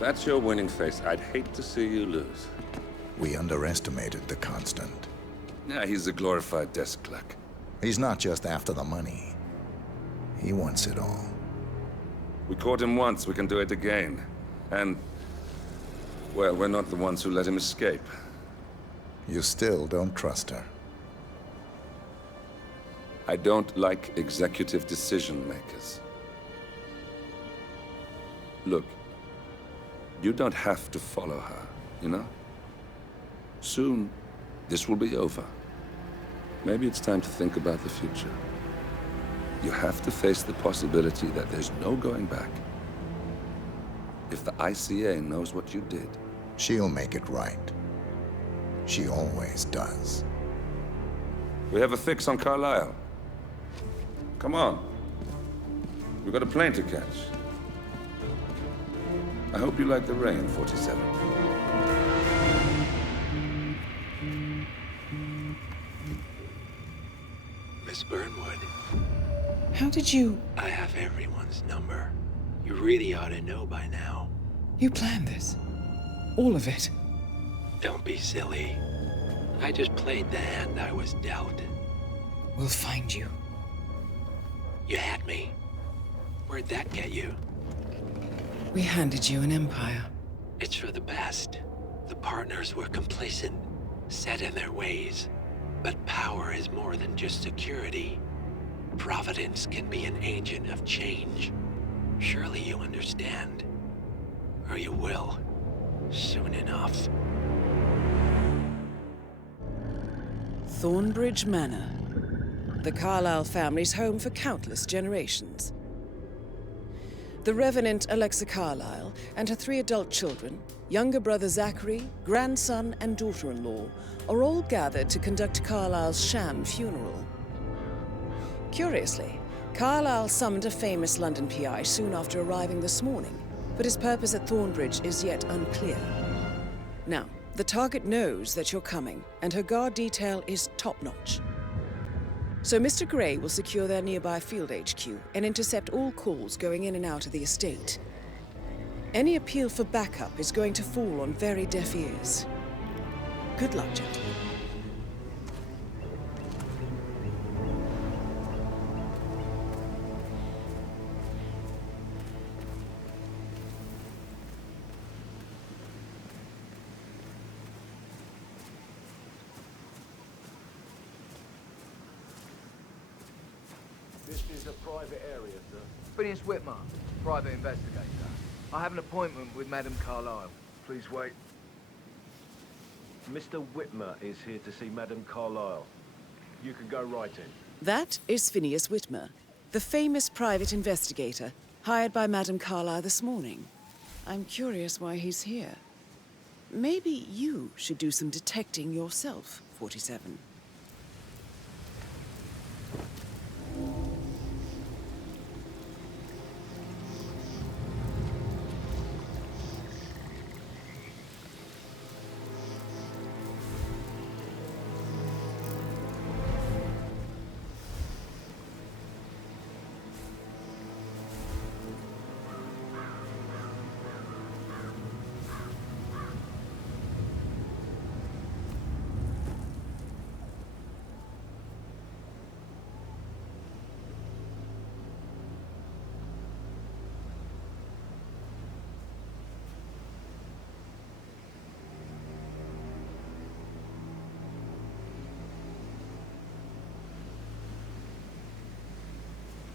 that's your winning face, I'd hate to see you lose. We underestimated the Constant. Yeah, he's a glorified desk clerk. He's not just after the money. He wants it all. We caught him once, we can do it again. And, well, we're not the ones who let him escape. You still don't trust her. I don't like executive decision makers. Look, you don't have to follow her, you know? Soon, this will be over. Maybe it's time to think about the future. You have to face the possibility that there's no going back. If the ICA knows what you did, She'll make it right. She always does. we have a fix on Carlisle. Come on. We've got a plane to catch. I hope you like the rain, 47. Miss Burnwood, How did you... I have everyone's number. You really ought to know by now. You planned this? All of it? Don't be silly. I just played the hand I was dealt. We'll find you. You had me. Where'd that get you? We handed you an empire. It's for the best. The partners were complacent, set in their ways. But power is more than just security. Providence can be an agent of change. Surely you understand. Or you will. Soon enough. Thornbridge Manor. The Carlisle family's home for countless generations. The Revenant Alexa Carlisle and her 3 adult children, younger brother Zachary, grandson and daughter-in-law, are all gathered to conduct Carlisle's sham funeral. Curiously, Carlisle summoned a famous London PI soon after arriving this morning, but his purpose at Thornbridge is yet unclear. Now, the target knows that you're coming, and her guard detail is top-notch. So Mr. Gray will secure their nearby field HQ and intercept all calls going in and out of the estate. Any appeal for backup is going to fall on very deaf ears. Good luck, gentlemen. This is a private area, sir. Phineas Whitmer, private investigator. I have an appointment with Madame Carlisle. Please wait. Mr. Whitmer is here to see Madame Carlisle. You can go right in. That is Phineas Whitmer, the famous private investigator hired by Madame Carlisle this morning. I'm curious why he's here. Maybe you should do some detecting yourself, 47.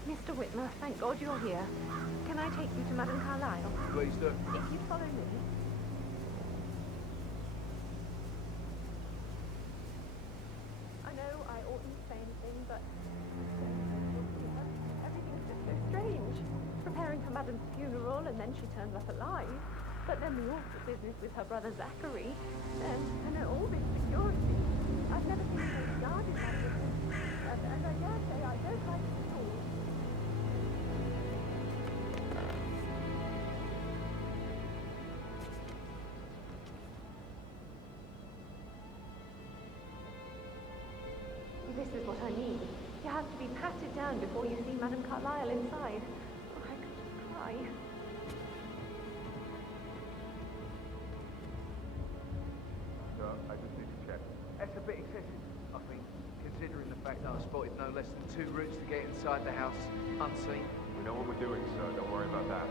Mr. Whitmer, thank God you're here. Can I take you to Madame Carlisle? Please do. If you follow me. I know I oughtn't say anything, but everything's just so strange. Preparing for Madame's funeral, and then she turns up alive. But then the awful business with her brother Zachary, and all this security. I've never seen so guarded like this. And I dare say I don't like it at all. This is what I need. You have to be patted down before you see Madame Carlisle inside. Oh, I could just cry. I spotted no less than 2 routes to get inside the house unseen. We know what we're doing, sir. Don't worry about that.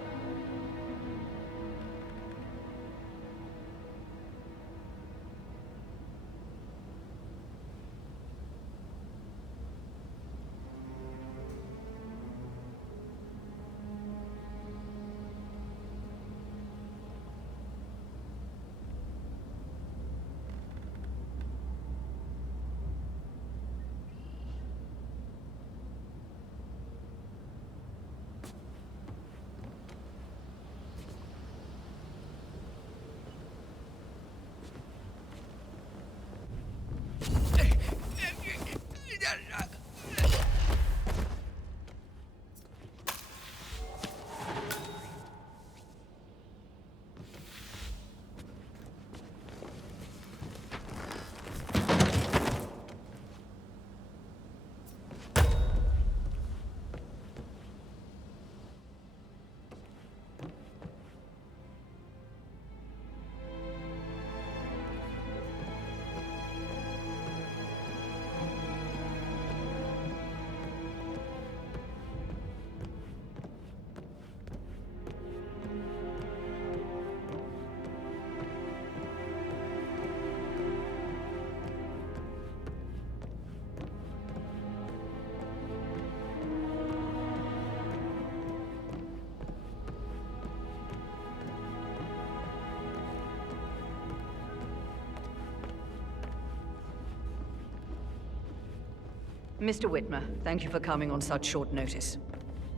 Mr. Whitmer, thank you for coming on such short notice.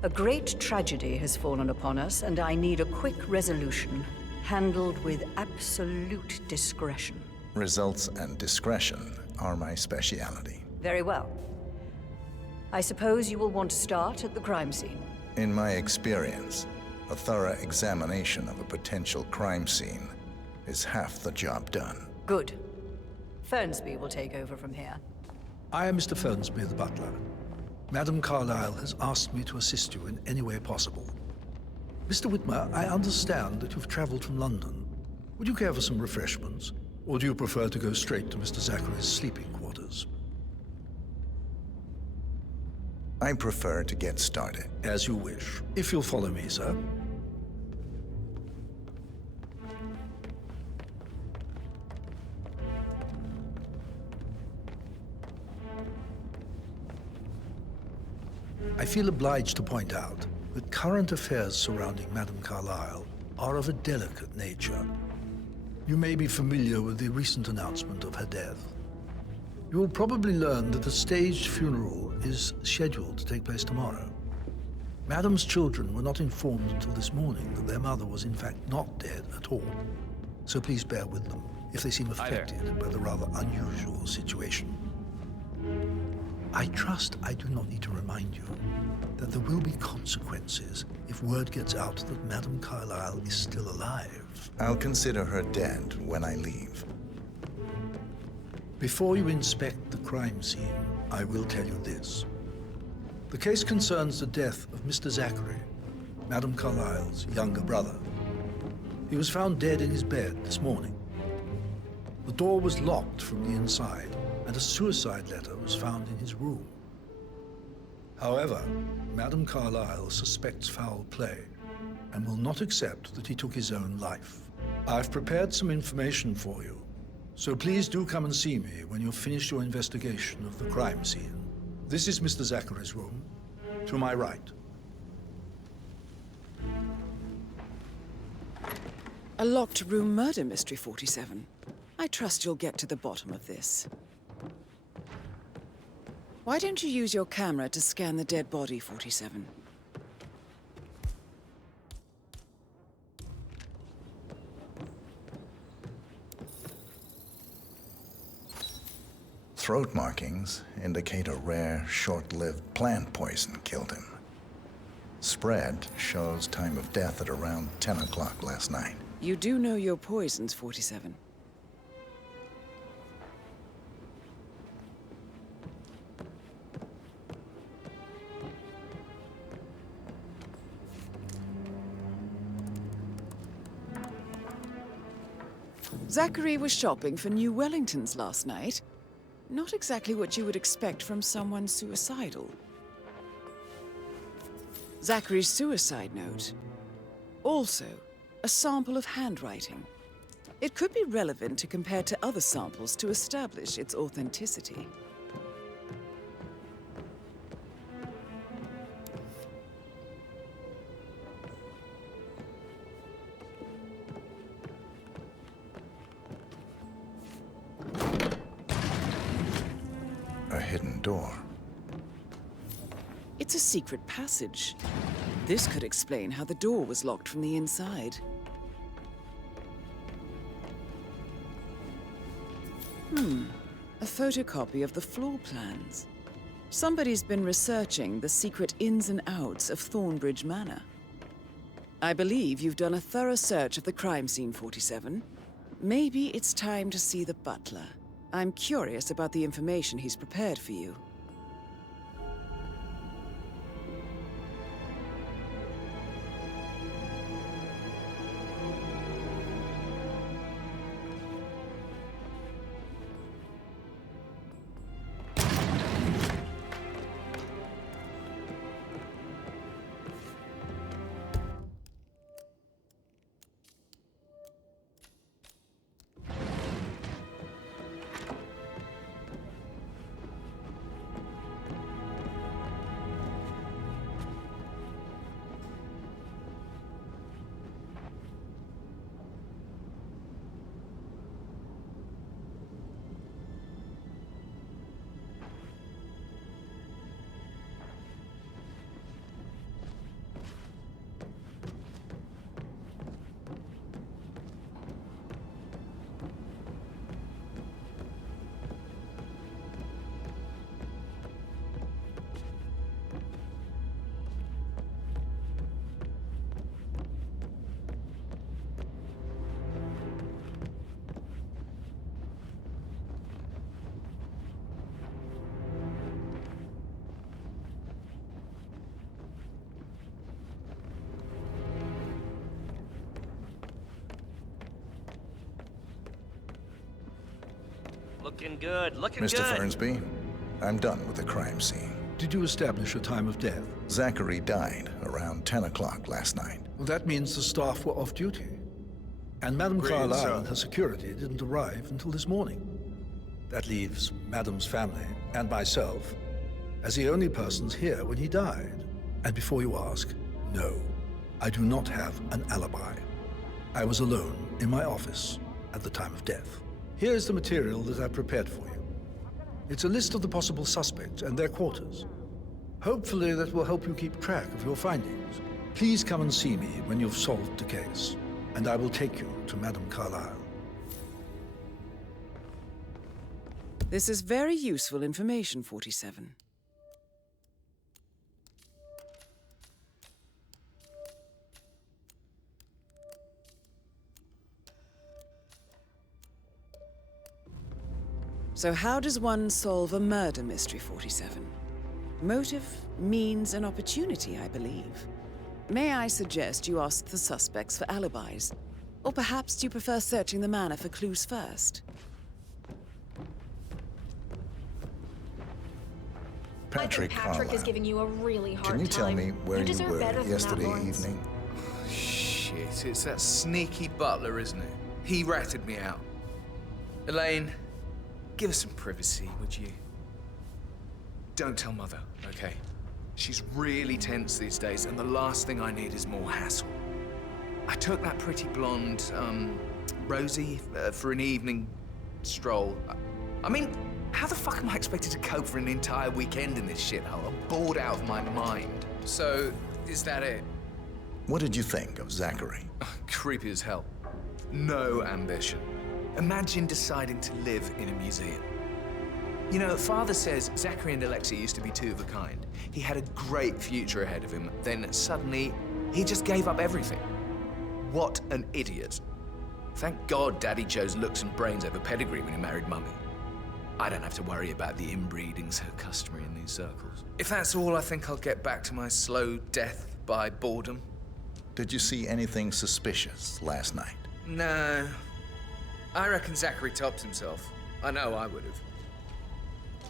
A great tragedy has fallen upon us, and I need a quick resolution, handled with absolute discretion. Results and discretion are my speciality. Very well. I suppose you will want to start at the crime scene. In my experience, a thorough examination of a potential crime scene is half the job done. Good. Fernsby will take over from here. I am Mr. Fernsby, the butler. Madame Carlyle has asked me to assist you in any way possible. Mr. Whitmer, I understand that you've traveled from London. Would you care for some refreshments? Or do you prefer to go straight to Mr. Zachary's sleeping quarters? I prefer to get started. As you wish. If you'll follow me, sir. I feel obliged to point out that current affairs surrounding Madame Carlyle are of a delicate nature. You may be familiar with the recent announcement of her death. You will probably learn that a staged funeral is scheduled to take place tomorrow. Madame's children were not informed until this morning that their mother was in fact not dead at all. So please bear with them if they seem affected by the rather unusual situation. I trust I do not need to remind you that there will be consequences if word gets out that Madame Carlyle is still alive. I'll consider her dead when I leave. Before you inspect the crime scene, I will tell you this. The case concerns the death of Mr. Zachary, Madame Carlyle's younger brother. He was found dead in his bed this morning. The door was locked from the inside, and a suicide letter was found in his room. However, Madame Carlyle suspects foul play and will not accept that he took his own life. I've prepared some information for you, so please do come and see me when you've finished your investigation of the crime scene. This is Mr. Zachary's room, to my right. A locked room murder mystery, 47. I trust you'll get to the bottom of this. Why don't you use your camera to scan the dead body, 47? Throat markings indicate a rare, short-lived plant poison killed him. Spread shows time of death at around 10 o'clock last night. You do know your poisons, 47. Zachary was shopping for new Wellingtons last night. Not exactly what you would expect from someone suicidal. Zachary's suicide note. Also, a sample of handwriting. It could be relevant to compare to other samples to establish its authenticity. A hidden door. It's a secret passage. This could explain how the door was locked from the inside. A photocopy of the floor plans. Somebody's been researching the secret ins and outs of Thornbridge Manor. I believe you've done a thorough search of the crime scene, 47. Maybe it's time to see the butler. I'm curious about the information he's prepared for you. Looking good, looking Mr. good. Fernsby, I'm done with the crime scene. Did you establish a time of death? Zachary died around 10 o'clock last night. Well, that means the staff were off duty. And Madame Carlyle and her security didn't arrive until this morning. That leaves Madame's family and myself as the only persons here when he died. And before you ask, no, I do not have an alibi. I was alone in my office at the time of death. Here's the material that I prepared for you. It's a list of the possible suspects and their quarters. Hopefully that will help you keep track of your findings. Please come and see me when you've solved the case, and I will take you to Madame Carlyle. This is very useful information, 47. So how does one solve a murder mystery, 47? Motive, means, and opportunity, I believe. May I suggest you ask the suspects for alibis? Or perhaps do you prefer searching the manor for clues first? Patrick Patrick is giving you a really hard time. Can you tell me where you deserve were better than that, yesterday Lawrence. evening? Shit, it's that sneaky butler, isn't it? He ratted me out. Elaine, give us some privacy, would you? Don't tell Mother, okay? She's really tense these days, and the last thing I need is more hassle. I took that pretty blonde, Rosie, for an evening stroll. I mean, how the fuck am I expected to cope for an entire weekend in this shithole? I'm bored out of my mind. So, is that it? What did you think of Zachary? Creepy as hell. No ambition. Imagine deciding to live in a museum. You know, Father says Zachary and Alexei used to be two of a kind. He had a great future ahead of him, then suddenly, he just gave up everything. What an idiot. Thank God Daddy chose looks and brains over pedigree when he married Mummy. I don't have to worry about the inbreeding so customary in these circles. If that's all, I think I'll get back to my slow death by boredom. Did you see anything suspicious last night? No. I reckon Zachary topped himself. I know I would have.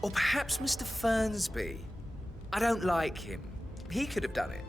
Or perhaps Mr. Fernsby. I don't like him. He could have done it.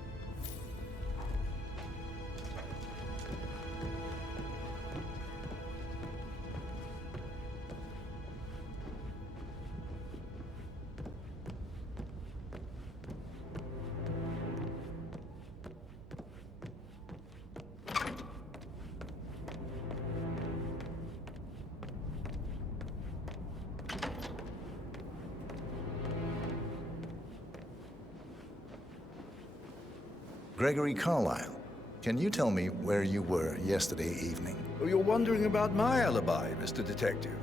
Gregory Carlyle, can you tell me where you were yesterday evening? Oh, you're wondering about my alibi, Mr. Detective.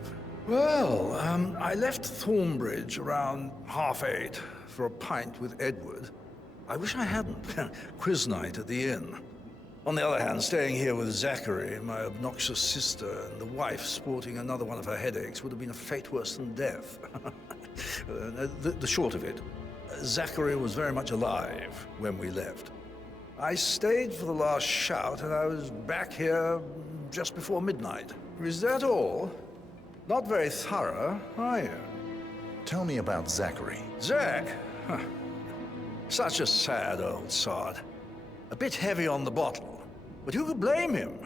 Well, I left Thornbridge around 8:30 for a pint with Edward. I wish I hadn't. Quiz night at the inn. On the other hand, staying here with Zachary, my obnoxious sister, and the wife sporting another one of her headaches would have been a fate worse than death. The short of it, Zachary was very much alive when we left. I stayed for the last shout, and I was back here just before midnight. Is that all? Not very thorough, are you? Tell me about Zachary. Zach? Huh. Such a sad old sod. A bit heavy on the bottle, but who could blame him?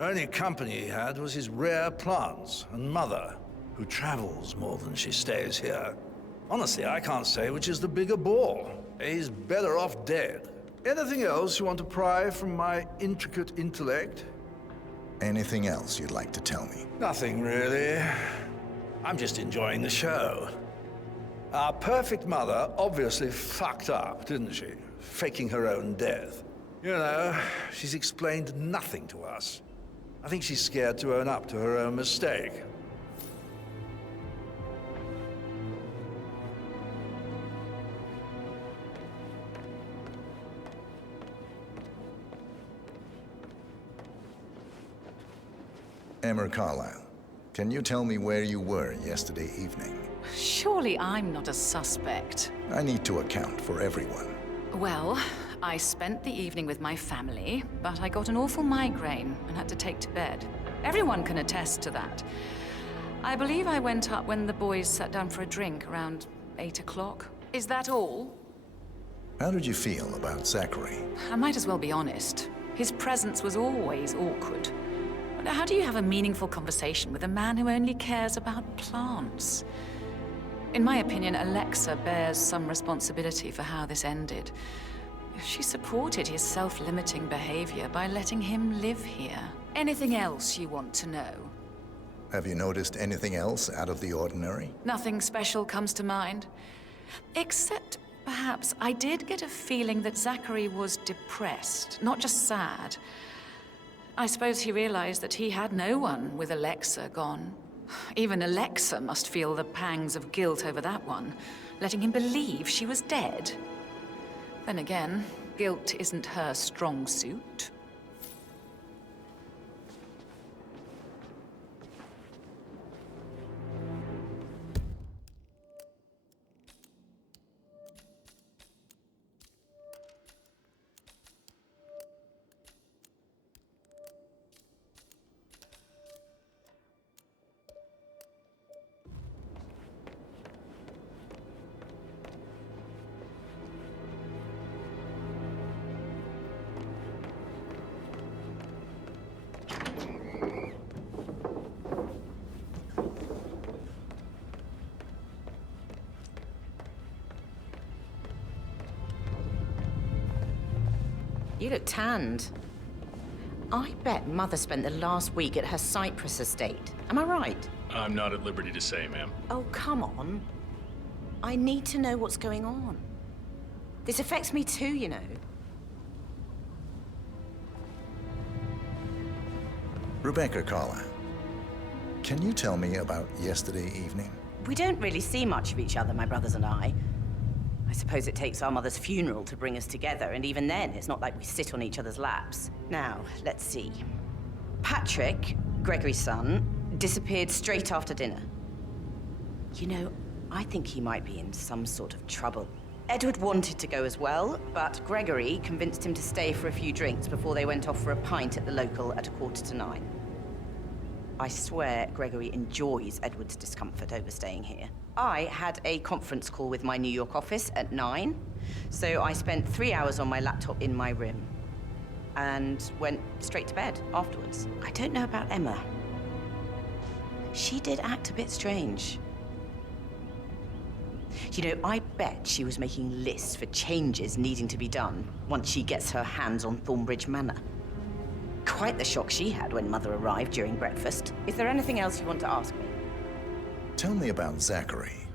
Only company he had was his rare plants and mother, who travels more than she stays here. Honestly, I can't say which is the bigger bore. He's better off dead. Anything else you want to pry from my intricate intellect? Anything else you'd like to tell me? Nothing, really. I'm just enjoying the show. Our perfect mother obviously fucked up, didn't she? Faking her own death. You know, she's explained nothing to us. I think she's scared to own up to her own mistake. Emma Carlyle, can you tell me where you were yesterday evening? Surely I'm not a suspect. I need to account for everyone. Well, I spent the evening with my family, but I got an awful migraine and had to take to bed. Everyone can attest to that. I believe I went up when the boys sat down for a drink around 8 o'clock. Is that all? How did you feel about Zachary? I might as well be honest. His presence was always awkward. How do you have a meaningful conversation with a man who only cares about plants? In my opinion, Alexa bears some responsibility for how this ended. She supported his self-limiting behavior by letting him live here. Anything else you want to know? Have you noticed anything else out of the ordinary? Nothing special comes to mind. Except, perhaps, I did get a feeling that Zachary was depressed, not just sad. I suppose he realized that he had no one with Alexa gone. Even Alexa must feel the pangs of guilt over that one, letting him believe she was dead. Then again, guilt isn't her strong suit. You look tanned. I bet Mother spent the last week at her Cyprus estate. Am I right? I'm not at liberty to say, ma'am. Oh, come on. I need to know what's going on. This affects me too, you know. Rebecca Carlyle, can you tell me about yesterday evening? We don't really see much of each other, my brothers and I. I suppose it takes our mother's funeral to bring us together, and even then, it's not like we sit on each other's laps. Now, let's see. Patrick, Gregory's son, disappeared straight after dinner. You know, I think he might be in some sort of trouble. Edward wanted to go as well, but Gregory convinced him to stay for a few drinks before they went off for a pint at the local at 9:15. I swear Gregory enjoys Edward's discomfort over staying here. I had a conference call with my New York office at 9, so I spent 3 hours on my laptop in my room and went straight to bed afterwards. I don't know about Emma. She did act a bit strange. You know, I bet she was making lists for changes needing to be done once she gets her hands on Thornbridge Manor. Quite the shock she had when Mother arrived during breakfast. Is there anything else you want to ask me? Tell me about Zachary.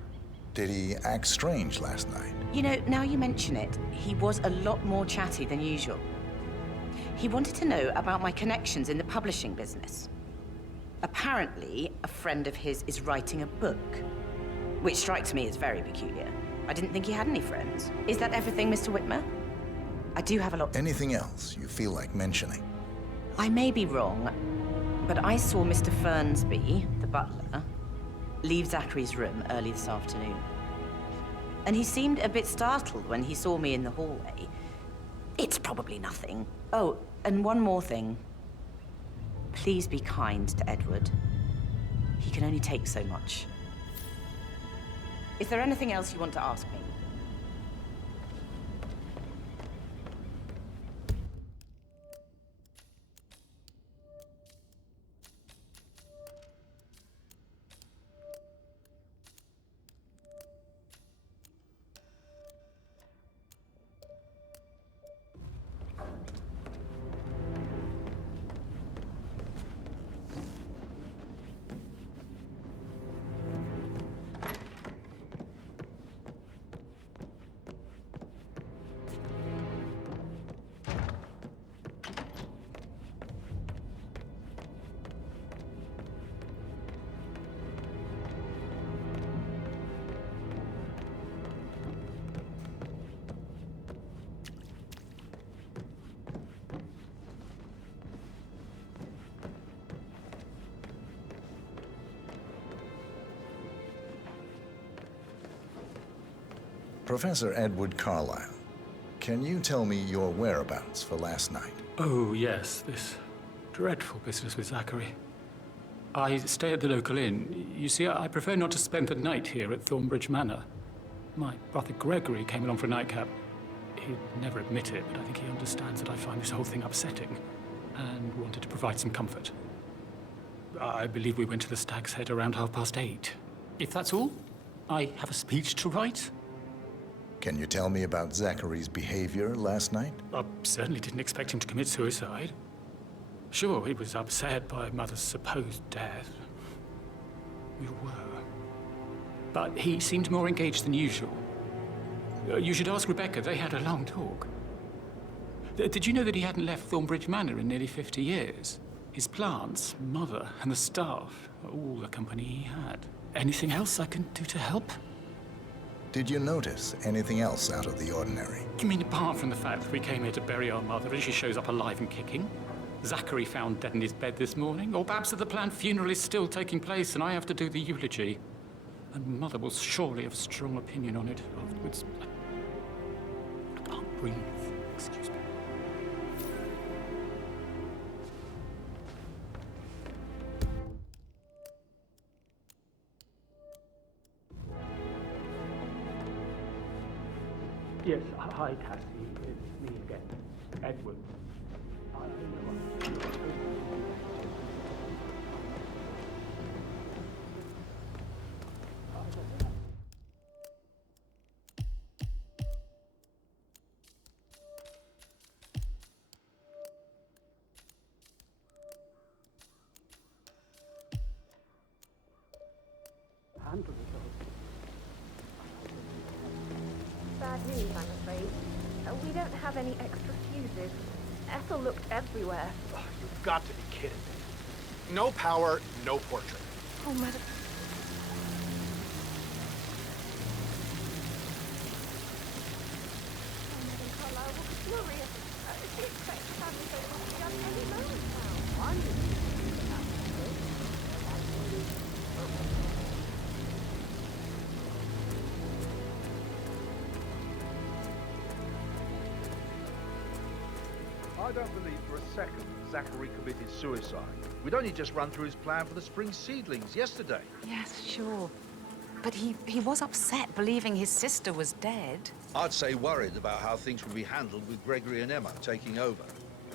Did he act strange last night? You know, now you mention it, he was a lot more chatty than usual. He wanted to know about my connections in the publishing business. Apparently, a friend of his is writing a book, which strikes me as very peculiar. I didn't think he had any friends. Is that everything, Mr. Whitmer? I do have a lot... Anything else you feel like mentioning? I may be wrong, but I saw Mr. Fernsby, the butler, leave Zachary's room early this afternoon. And he seemed a bit startled when he saw me in the hallway. It's probably nothing. Oh, and one more thing. Please be kind to Edward. He can only take so much. Is there anything else you want to ask me? Professor Edward Carlyle, can you tell me your whereabouts for last night? Oh, yes, this dreadful business with Zachary. I stay at the local inn. You see, I prefer not to spend the night here at Thornbridge Manor. My brother Gregory came along for a nightcap. He'd never admit it, but I think he understands that I find this whole thing upsetting and wanted to provide some comfort. I believe we went to the Stag's Head around 8:30. If that's all, I have a speech to write. Can you tell me about Zachary's behavior last night? I certainly didn't expect him to commit suicide. Sure, he was upset by Mother's supposed death. We were. But he seemed more engaged than usual. You should ask Rebecca. They had a long talk. Did you know that he hadn't left Thornbridge Manor in nearly 50 years? His plants, Mother, and the staff, all the company he had. Anything else I can do to help? Did you notice anything else out of the ordinary? You mean apart from the fact that we came here to bury our mother and she shows up alive and kicking? Zachary found dead in his bed this morning? Or perhaps that the planned funeral is still taking place and I have to do the eulogy? And Mother will surely have a strong opinion on it afterwards. I can't breathe. Excuse me. Yes, hi, Cassie. It's me again. Edward. Bad news, I'm afraid. We don't have any extra fuses. Ethel looked everywhere. Oh, you've got to be kidding me. No power, no portrait. Oh, Madam. Oh, Madam Carlyle was furious. She expects to have this over to be done any moment now. Wonderful. I don't believe for a second Zachary committed suicide. We'd only just run through his plan for the spring seedlings yesterday. Yes, sure. But he was upset believing his sister was dead. I'd say worried about how things would be handled with Gregory and Emma taking over.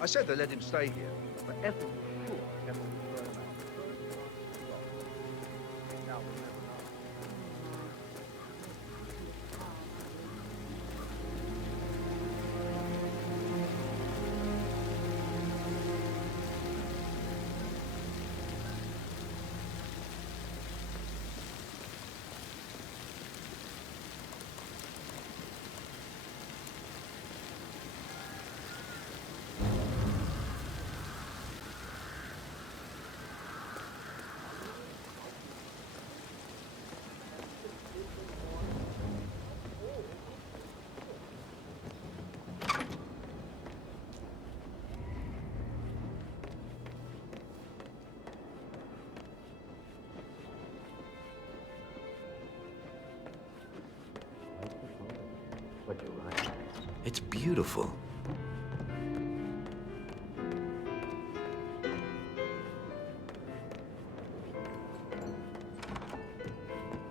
I said they let him stay here, but Ethel was sure Emma would burn out. Now we'll never know. But you're right. It's beautiful.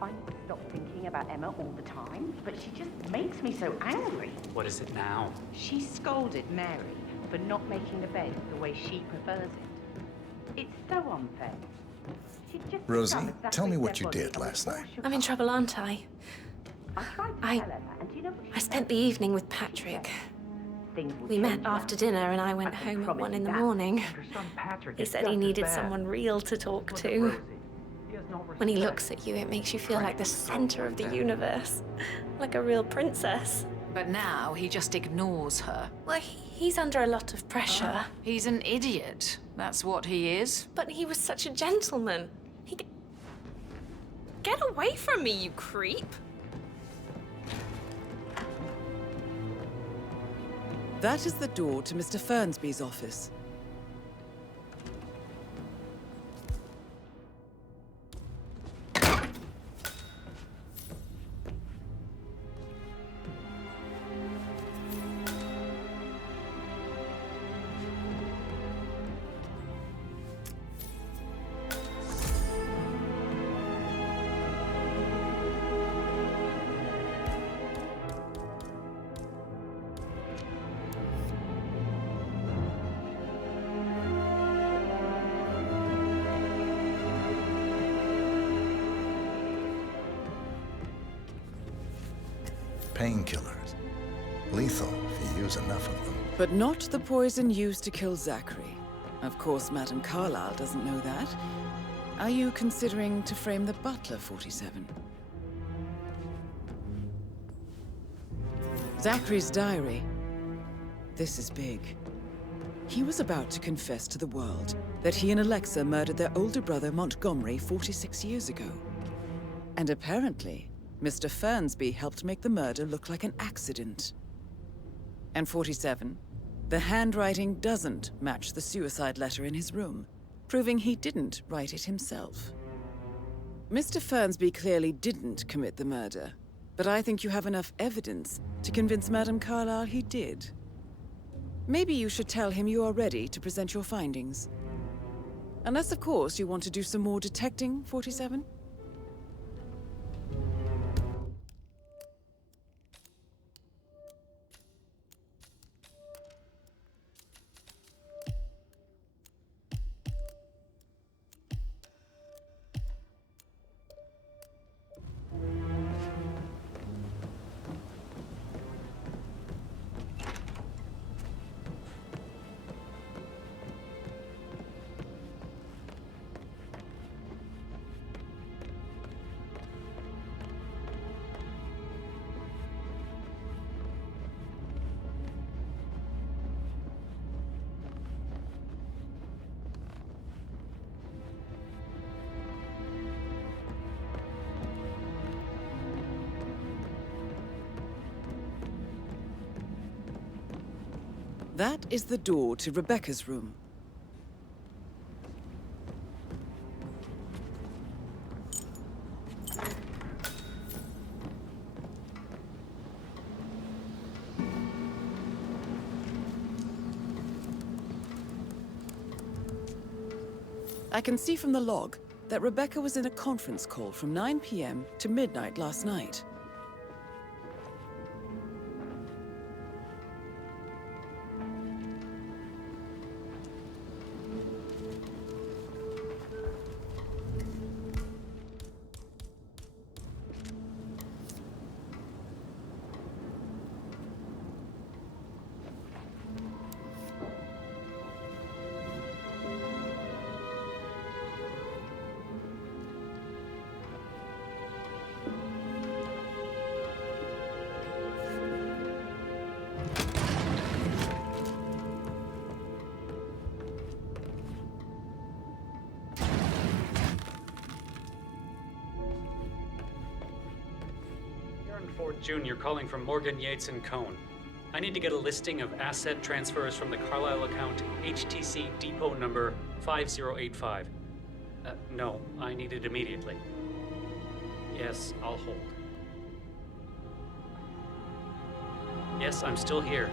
I need to stop thinking about Emma all the time, but she just makes me so angry. What is it now? She scolded Mary for not making the bed the way she prefers it. It's so unfair. She just Rosie, discovered Zachary's tell me what you dead body did last night. I'm in trouble, aren't I? I spent the evening with Patrick. We met after dinner and I went home at 1 in the morning. He said he needed someone real to talk to. When he looks at you, it makes you feel like the center of the universe. Like a real princess. But now he just ignores her. Well, he's under a lot of pressure. He's an idiot. That's what he is. But he was such a gentleman. Get away from me, you creep! That is the door to Mr. Fernsby's office. Painkillers. Lethal if you use enough of them. But not the poison used to kill Zachary. Of course, Madame Carlyle doesn't know that. Are you considering to frame the butler, 47? Zachary's diary. This is big. He was about to confess to the world that he and Alexa murdered their older brother Montgomery 46 years ago. And apparently, Mr. Fernsby helped make the murder look like an accident. And 47, the handwriting doesn't match the suicide letter in his room, proving he didn't write it himself. Mr. Fernsby clearly didn't commit the murder, but I think you have enough evidence to convince Madame Carlyle he did. Maybe you should tell him you are ready to present your findings. Unless, of course, you want to do some more detecting, 47? That is the door to Rebecca's room. I can see from the log that Rebecca was in a conference call from 9 p.m. to midnight last night. Ford Jr. calling from Morgan, Yates & Cohn. I need to get a listing of asset transfers from the Carlisle account HTC depot number 5085. No, I need it immediately. Yes, I'll hold. Yes, I'm still here.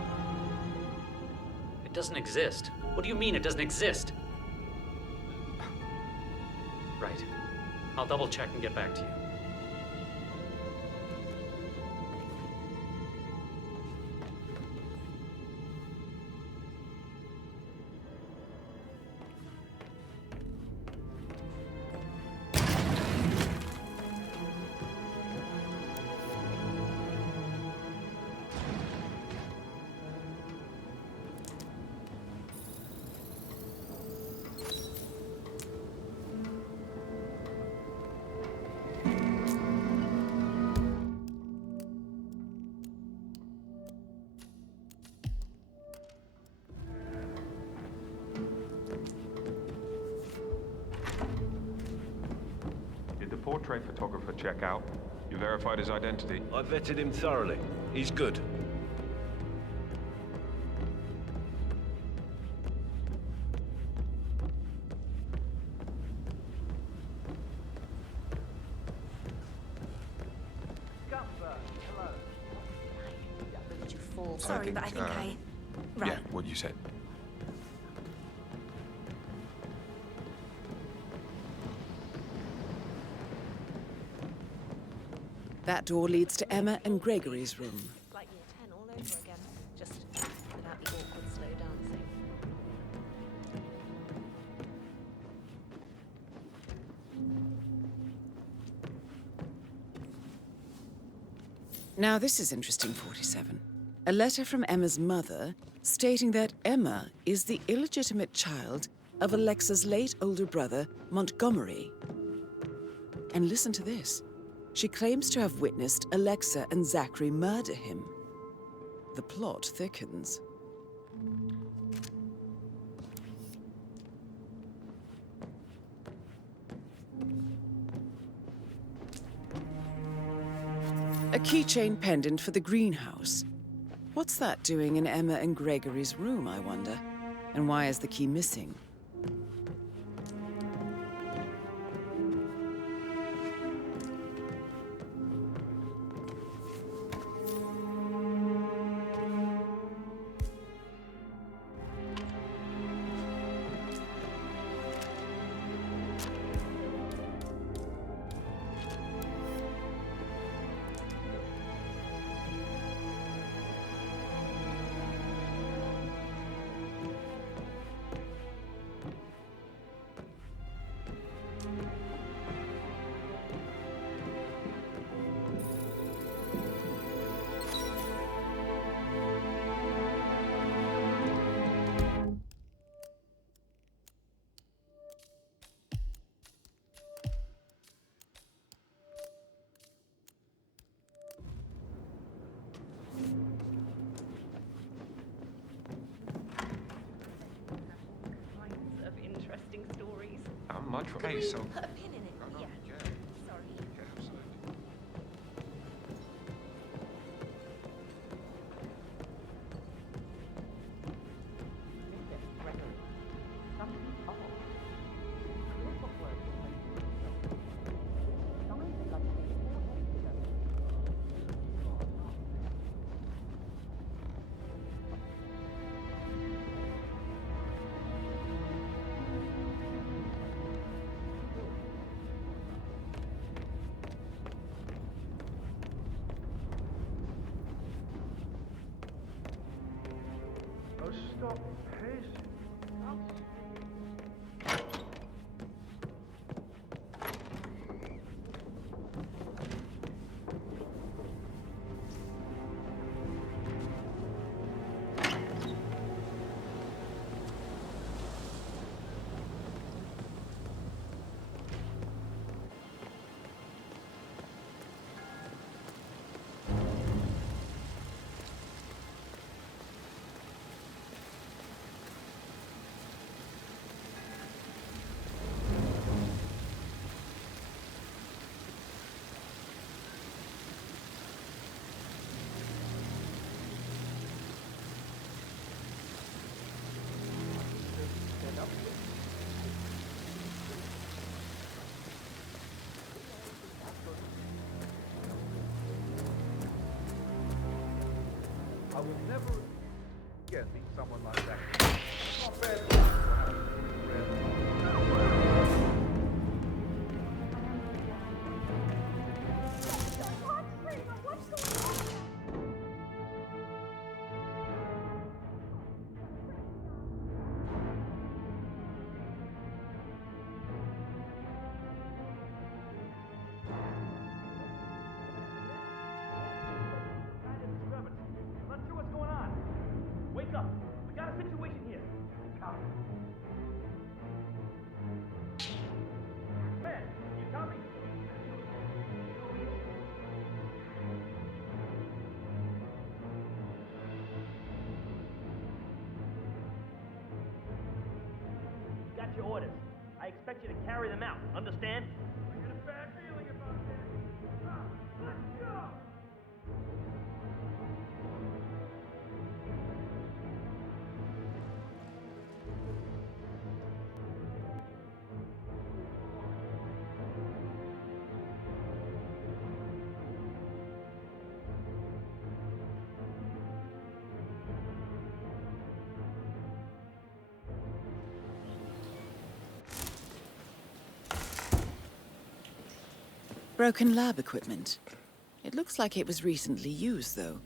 It doesn't exist. What do you mean it doesn't exist? Right. I'll double check and get back to you. Portrait photographer check out. You verified his identity? I vetted him thoroughly. He's good. Sorry, but I think Right. Yeah, what you said. That door leads to Emma and Gregory's room. Like year 10 all over again, just without the awkward slow dancing. Now this is interesting, 47. A letter from Emma's mother stating that Emma is the illegitimate child of Alexa's late older brother, Montgomery. And listen to this. She claims to have witnessed Alexa and Zachary murder him. The plot thickens. A keychain pendant for the greenhouse. What's that doing in Emma and Gregory's room, I wonder? And why is the key missing? Much for me, so... Put a pin in it. Yeah. Sorry. Yeah, absolutely. so patient. I will never again meet someone like that. Not bad to have Not sure what's going on. Wake up. We got a situation here. Come. Man, you copy? You got your orders. I expect you to carry them out. Understand? I get a bad feeling about this. Let's go! Broken lab equipment. It looks like it was recently used, though.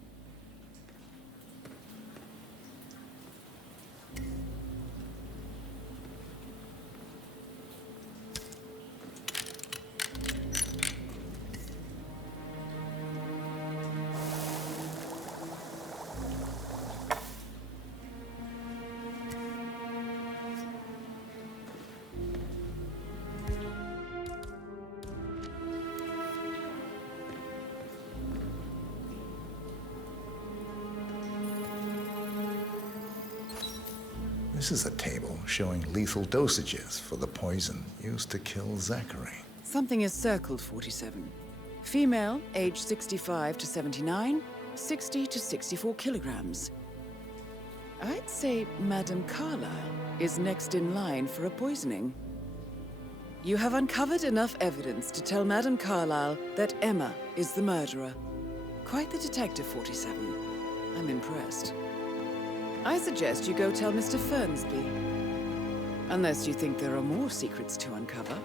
This is a table showing lethal dosages for the poison used to kill Zachary. Something is circled 47. Female, age 65 to 79, 60 to 64 kilograms. I'd say Madame Carlyle is next in line for a poisoning. You have uncovered enough evidence to tell Madame Carlyle that Emma is the murderer. Quite the detective, 47. I'm impressed. I suggest you go tell Mr. Fernsby. Unless you think there are more secrets to uncover. Do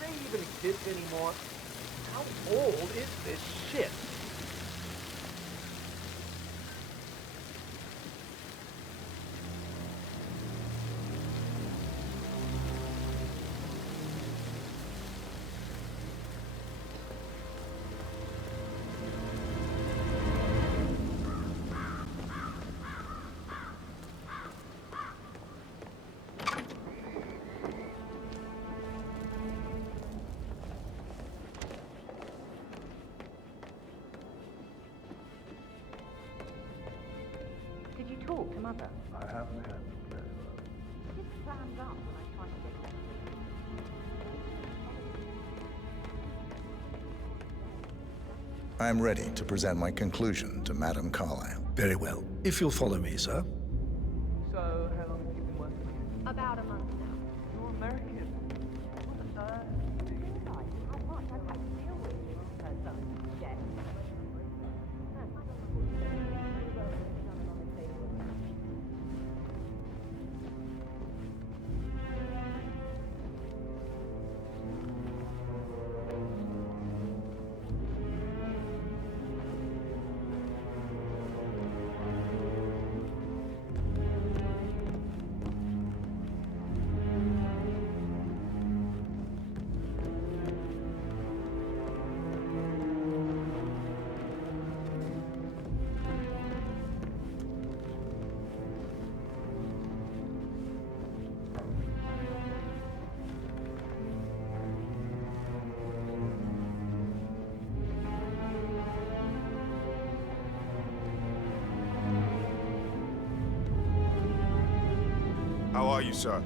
they even exist anymore? How old is this shit? Did you talk to Mother? I haven't had the pleasure of it. It clammed up when I tried to get back. I'm ready to present my conclusion to Madame Carlyle. Very well. If you'll follow me, sir. So, how long have you been working here? About a month now. You're American. What on earth do you Realize how much I've had to deal with her son's death. you, sir?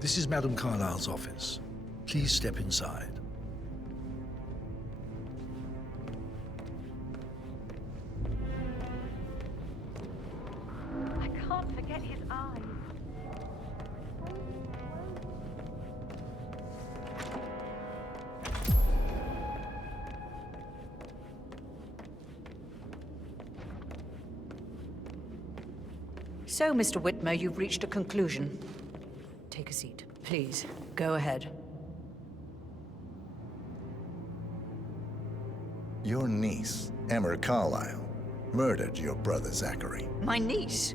This is Madame Carlyle's office. Please step inside. I can't forget his eyes. So, Mr. Whitmer, you've reached a conclusion. Take a seat, please. Go ahead. Your niece, Emma Carlyle, murdered your brother Zachary. My niece?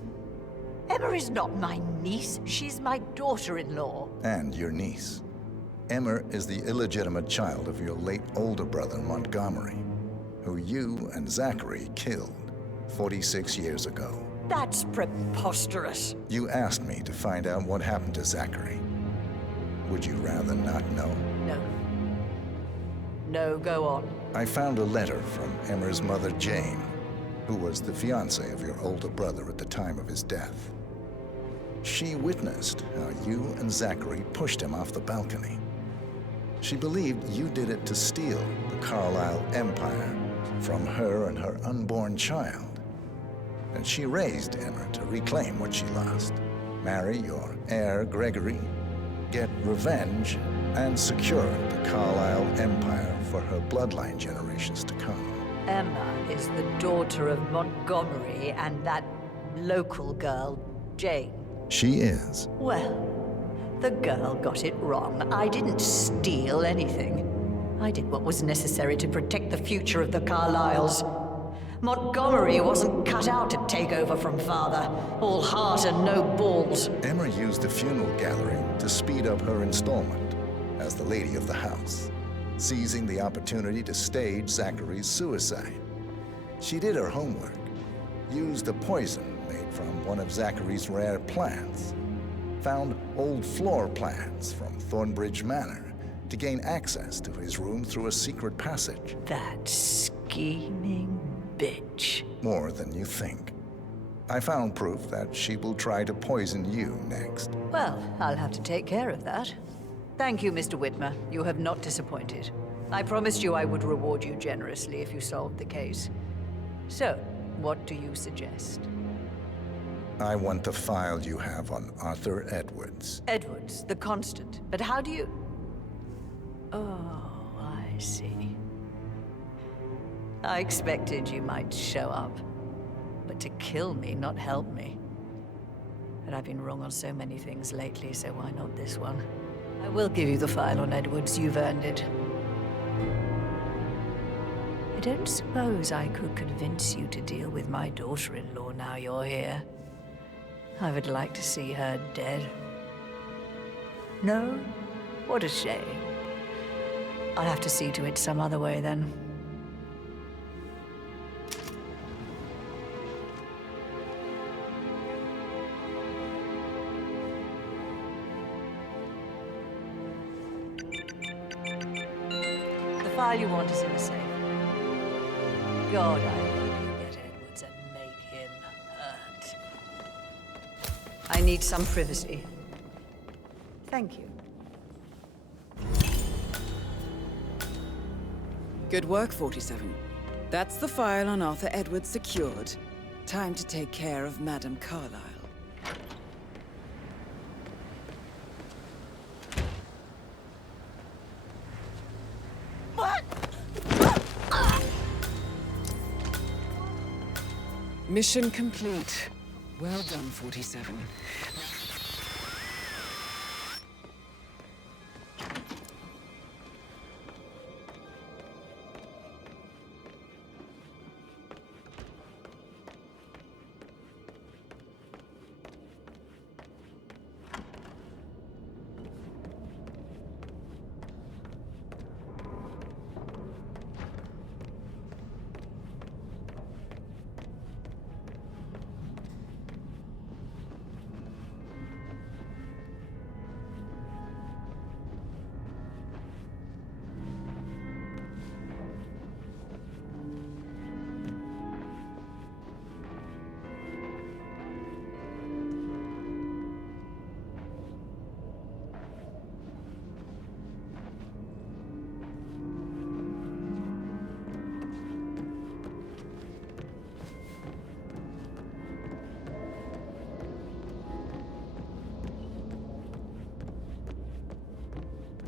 Emma is not my niece. She's my daughter-in-law. And your niece. Emma is the illegitimate child of your late older brother Montgomery, who you and Zachary killed 46 years ago. That's preposterous. You asked me to find out what happened to Zachary. Would you rather not know? No. No, go on. I found a letter from Emma's mother, Jane, who was the fiancée of your older brother at the time of his death. She witnessed how you and Zachary pushed him off the balcony. She believed you did it to steal the Carlyle empire from her and her unborn child. And she raised Emma to reclaim what she lost, marry your heir Gregory, get revenge, and secure the Carlyle empire for her bloodline generations to come. Emma is the daughter of Montgomery and that local girl, Jane. She is. Well, the girl got it wrong. I didn't steal anything. I did what was necessary to protect the future of the Carlyles. Montgomery wasn't cut out to take over from father. All heart and no balls. Emma used the funeral gathering to speed up her installment as the lady of the house, seizing the opportunity to stage Zachary's suicide. She did her homework, used a poison made from one of Zachary's rare plants, found old floor plans from Thornbridge Manor to gain access to his room through a secret passage. That scheming bitch. More than you think. I found proof that she will try to poison you next. Well, I'll have to take care of that. Thank you, Mr. Whitmer. You have not disappointed. I promised you I would reward you generously if you solved the case. So, what do you suggest? I want the file you have on Arthur Edwards. Edwards, the Constant. But how do you... Oh, I see. I expected you might show up. But to kill me, not help me. But I've been wrong on so many things lately, so why not this one? I will give you the file on Edwards. You've earned it. I don't suppose I could convince you to deal with my daughter-in-law now you're here. I would like to see her dead. No? What a shame. I'll have to see to it some other way then. The file you want is in the safe. God, I hope you get Edwards and make him hurt. I need some privacy. Thank you. Good work, 47. That's the file on Arthur Edwards secured. Time to take care of Madame Carlyle. What? Mission complete. Well done, 47.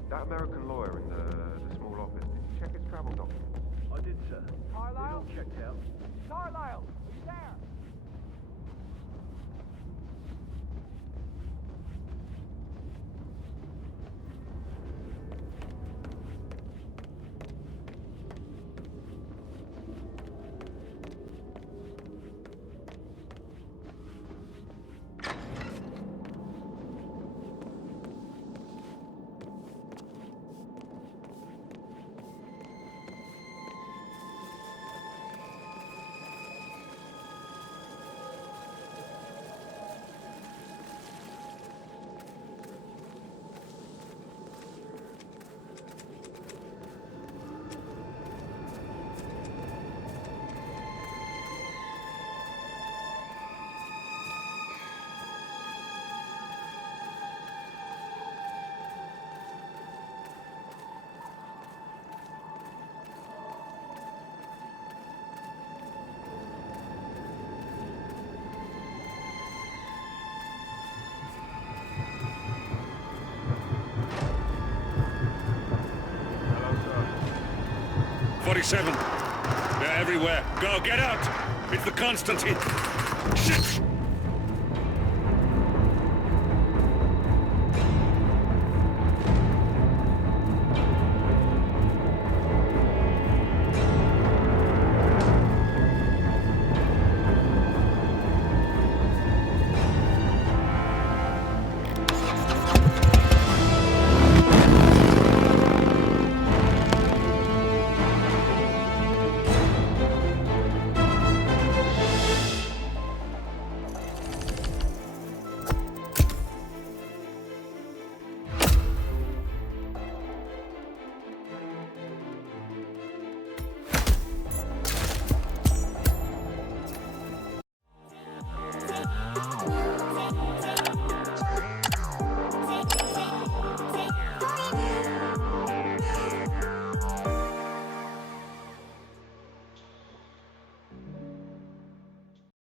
That American lawyer in the small office, did you check his travel documents? I did, sir. Carlisle? They all checked out. Carlisle, are you there? Hello, sir. 47. They're everywhere. Go, get out! It's the Constantine. Shit!